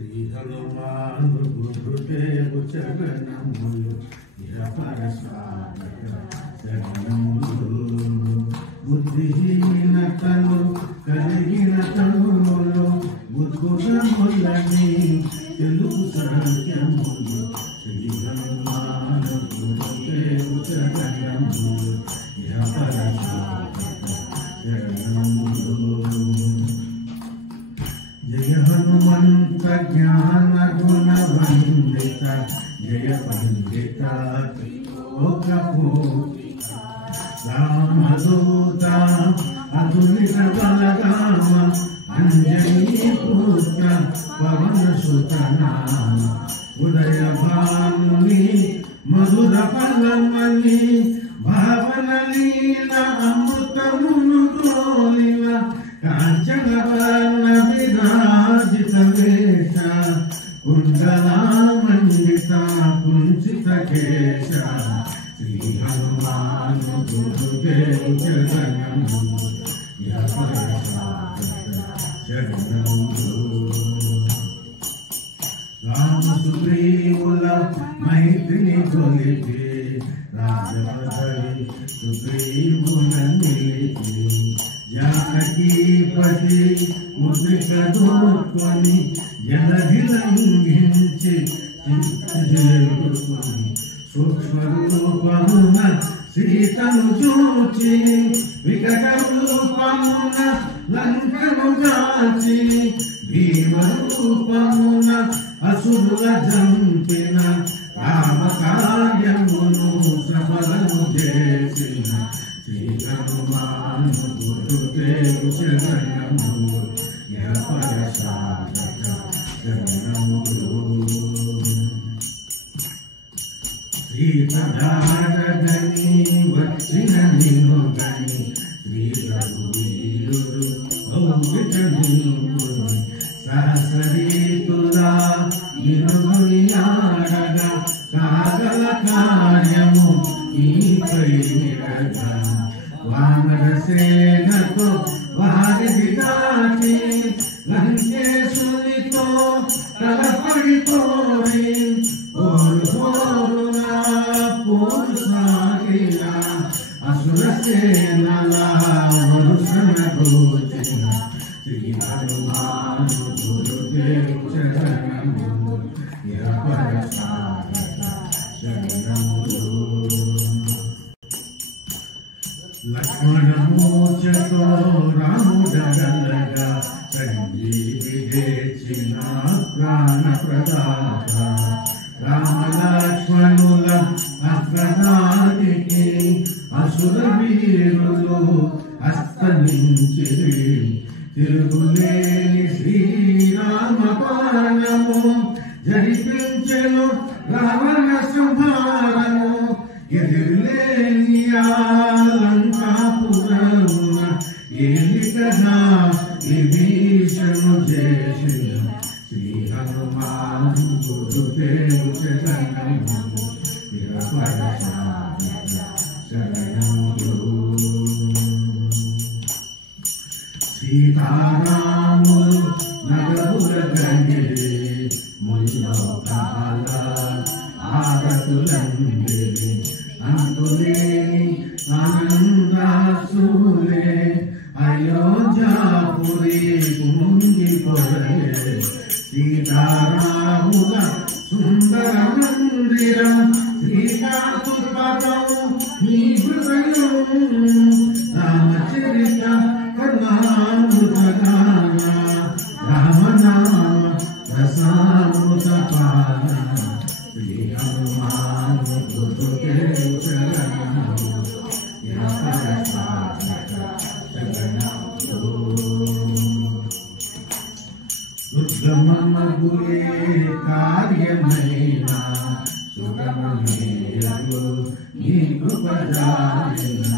శ్రీ హనుమాను గురుదేవు చరణములు ఇహపర సాధక శరణములు బుద్ధిహీనతలు కలిగిన తనువులు బుద్ధుడములని తెలుగు సత్యములు శ్రీ హనుమాను గురుదేవు చరణములు ఇహపర సాధక శరణములు. జయ హనుమంత జ్ఞాన గుణ వందిత జయ పండిత రామదూత అధునిక బలరామ అంజనీ పుత్ర పవన సుత నామ ఉదయ భానుని మధుర ఫలమని భావన లీల అమృతమును గోలిన కాంచన వర్ణ విరాజిత వేష కుండలామండిత కుంచిత కేశ శ్రీ హనుమాను గురుదేవు చరణములు ఇహపర సాధక శరణములు. రామ సుగ్రీవుల మైత్రిని కొలిపి రాజపదవి సుగ్రీవుల నిలిపి జానకీపతి ముద్రిక దూర్కొని జలధిలంఘించి చేరుకొని సూక్ష్మ రూపమున సీతను చూచి వికట రూపమున లంకను దాచి భీమ రూపమున అసురుల జంపిన రామ కార్యమును సఫలము చేసిన శ్రీ హనుమాను గురుదేవు శరణములు ఇహపర సాధక శరణములు. సీతధారగని వచ్చిన నినుగని శ్రీ రఘువీరుడు భౌతిక నినుగుని సహస్రీతులా నినుగుని ఆడగా కాగల కార్యము నీపై నిడగా వానర సేనతో వారిది దాటి లంకేశునితో తలపడిపోయి ఓరు పోరునా పోరు సాగిన అసుర సేనల వరుసన గోచిన శ్రీ హనుమాను గురుదేవు చరణములు ఇహపర సాధక శరణములు. లక్ష్మణమూర్ఛతో రాముడగలగా సంజీవి చేసిన ప్రాణ ప్రదాత రామ లక్ష్మణుల అస్త్రదానికి అసుర వీరులు అస్తమించి తిరుగులేని శ్రీరామ పాలనము జరిపించెను రావణ సంహారము ఎదురులేని లంకాపురమున ఏలికగా విభీషణు చేసిన శ్రీ హనుమాను గురుదేవు చరణములు ఇహపర సాధక శరణములు. సీతారాములు నగరుల గంగిరి ముల్లోకాల ఆగతులందిరి అంతులేని ఆనందాసులే అయోధ్యాపురి కుంగిపోయే సీతారాముల సుందర మందిరం శ్రీకాకుళం నీ హృదయం రామచరిత కరుణామృత గాన రామనామ రసామృత పాన శ్రీ హనుమాను గురుదేవు చరణములు ఇహపర సాధక శరణములు. దుర్గమగులే కార్యమైన సుగమమేయు నీ కృపజాలిన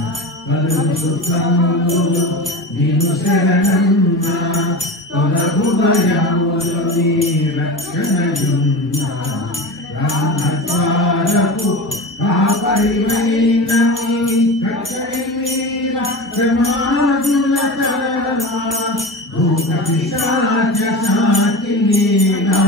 కలుగు సుఖములు నీవు శరణన్న తొలగు భయములు నీ రక్షణయున్న రామద్వారకు కాపరివైన నీ కట్టడి మీద సమాజుల తరలా భూత పిశాచ సాకిని నా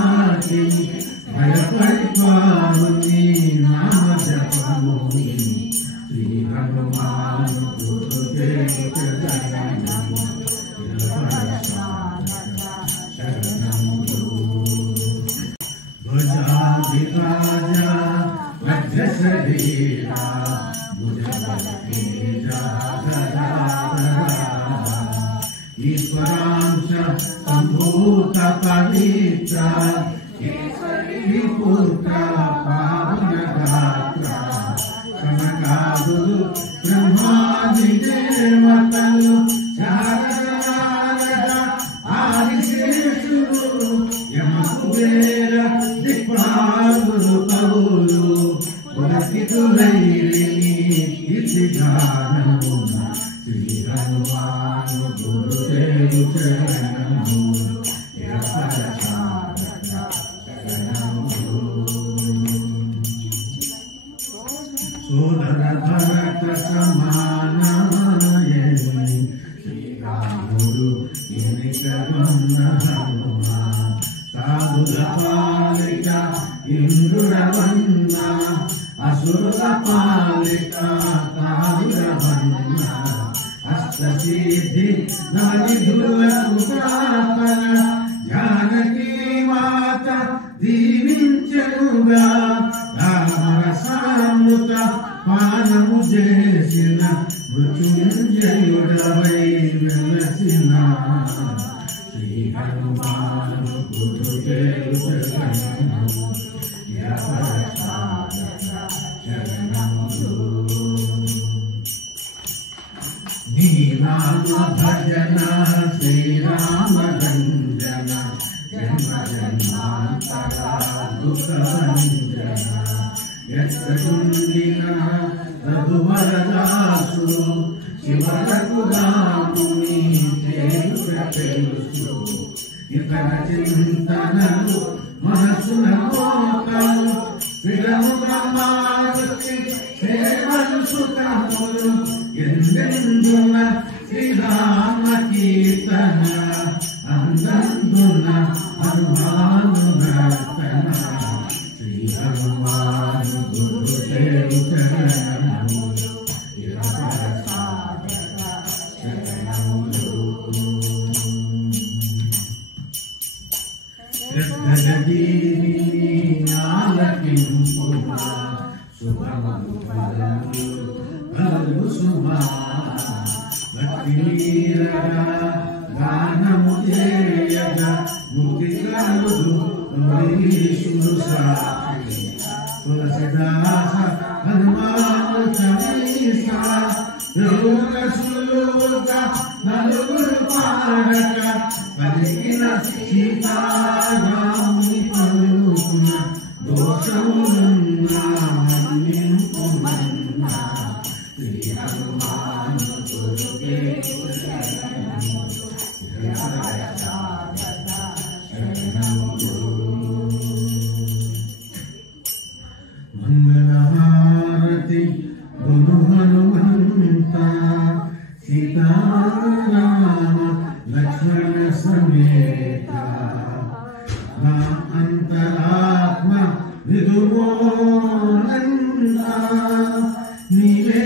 शरीरा मुझे ईश्वरांश संभूत पवित्र पुत्र पावन गात्र कनकादुलु ब्रह्मादि देवतलु शारदा आदिशेषुलु यमकुबेर दिक्पालुलु कौलु उदकितुलैरिणी इतिगानमुन श्री हनुमान गुरुदेव चरणमु सोदर भरत समानायनि श्री रामुरु इनिकवन्न हनुमान साधुल पालिक इंद्रुडवन्न असुर पालिक ताविरवन्न अष्टसिद्धि नलिधुल सुप्रापन जानकी माता దీవించెనుగా రామరసామృత పానము చేసిన మృత్యుంజయుడవై వెలసిన శ్రీ హనుమాను గురుదేవ శరణము నీనామ భజన శ్రీరామ రంజన జన్మ జన్మాంతర దుఃఖభంజన యత్కుండిన రఘువరదాసు శివరకు రాముని చేయుట తెలుసు ఇతర చింతనలు మనసున కోకలు విరము బ్రహ్మావతి సేవలు సుఖములు ఎందెందున శ్రీరామ కీర్తన అందందున హనుమాను నర్తన శ్రీ హనుమాను గురుదేవ చరణము ఆలకింపుమా శుభమగు ఫలములు కలుగు సుమా భక్తిరగా గానము చేయగా ముక్తి కలుగు ఈశ్వరు సాక్షి తులసిదాస హనుమాను చాలీసా యోగ సులువుగా నలుగురు పాడక పలికిన సీతారాముని పలుకున దోషములున్నా మన్నింపుమన్నా శ్రీ హనుమాను గురుదేవ శరణము మంగళహారతి గురు హనుమంత సీతారామ లక్ష్మణ సమేత నా అంతరాత్మ విదుమోనంద నీవే